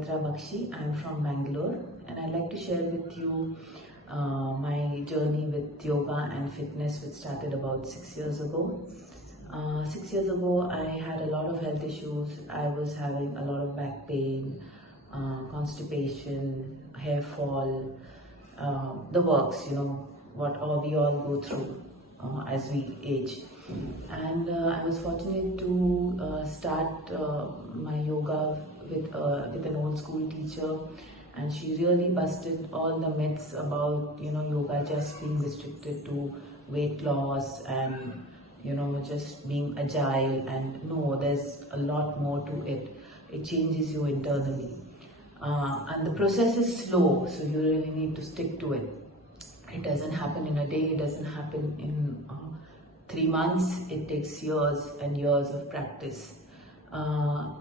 Pavitra Baxi. I'm from Bangalore, and I'd like to share with you my journey with yoga and fitness, which started about 6 years ago. 6 years ago, I had a lot of health issues. I was having a lot of back pain, constipation, hair fall, the works, what all we all go through as we age. And I was fortunate to start my yoga with an old school teacher, and she really busted all the myths about yoga just being restricted to weight loss and just being agile. And no, there's a lot more to it. It changes you internally, and the process is slow, so you really need to stick to it. It doesn't happen in a day, it doesn't happen in 3 months, it takes years and years of practice.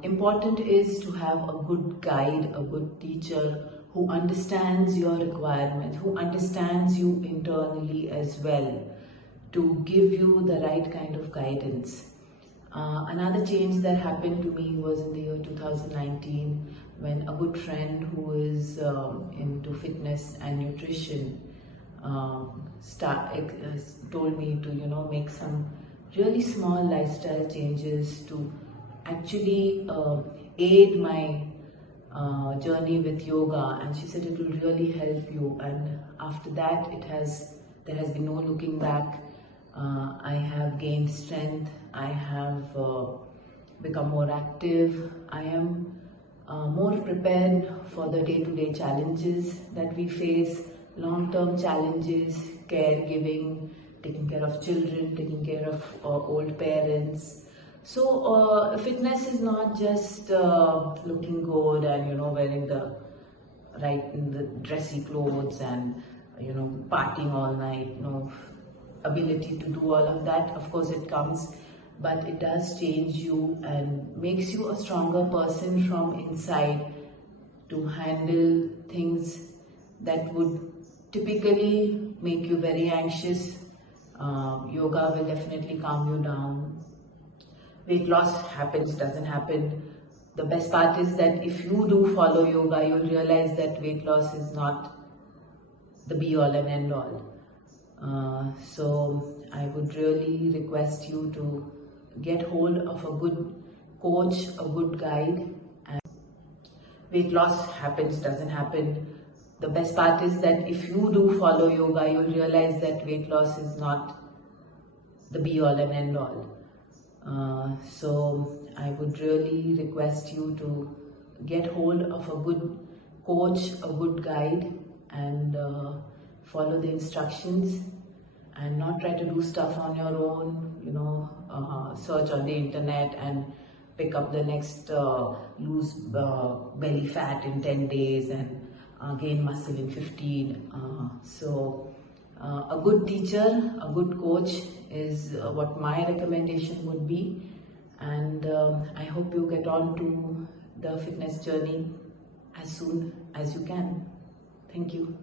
Important is to have a good guide, a good teacher who understands your requirements, who understands you internally as well, to give you the right kind of guidance. Another change that happened to me was in the year 2019, when a good friend who is into fitness and nutrition told me to make some really small lifestyle changes to actually aid my journey with yoga. And she said it will really help you, and after that there has been no looking back. I have gained strength, I have become more active, I am more prepared for the day-to-day challenges that we face, long-term challenges, caregiving, taking care of children, taking care of old parents. So fitness is not just looking good and wearing the dressy clothes and partying all night. Ability to do all of that, of course it comes, but it does change you and makes you a stronger person from inside to handle things that would typically make you very anxious. Yoga will definitely calm you down. Weight loss happens, doesn't happen. The best part is that if you do follow yoga, you'll realize that weight loss is not the be all and end all. So I would really request you to get hold of a good coach, a good guide. And weight loss happens, doesn't happen. The best part is that if you do follow yoga, you'll realize that weight loss is not the be all and end all. So I would really request you to get hold of a good coach, a good guide, and follow the instructions and not try to do stuff on your own, search on the internet and pick up the next lose belly fat in 10 days and gain muscle in 15. So a good teacher, a good coach is what my recommendation would be. And I hope you get on to the fitness journey as soon as you can. Thank you.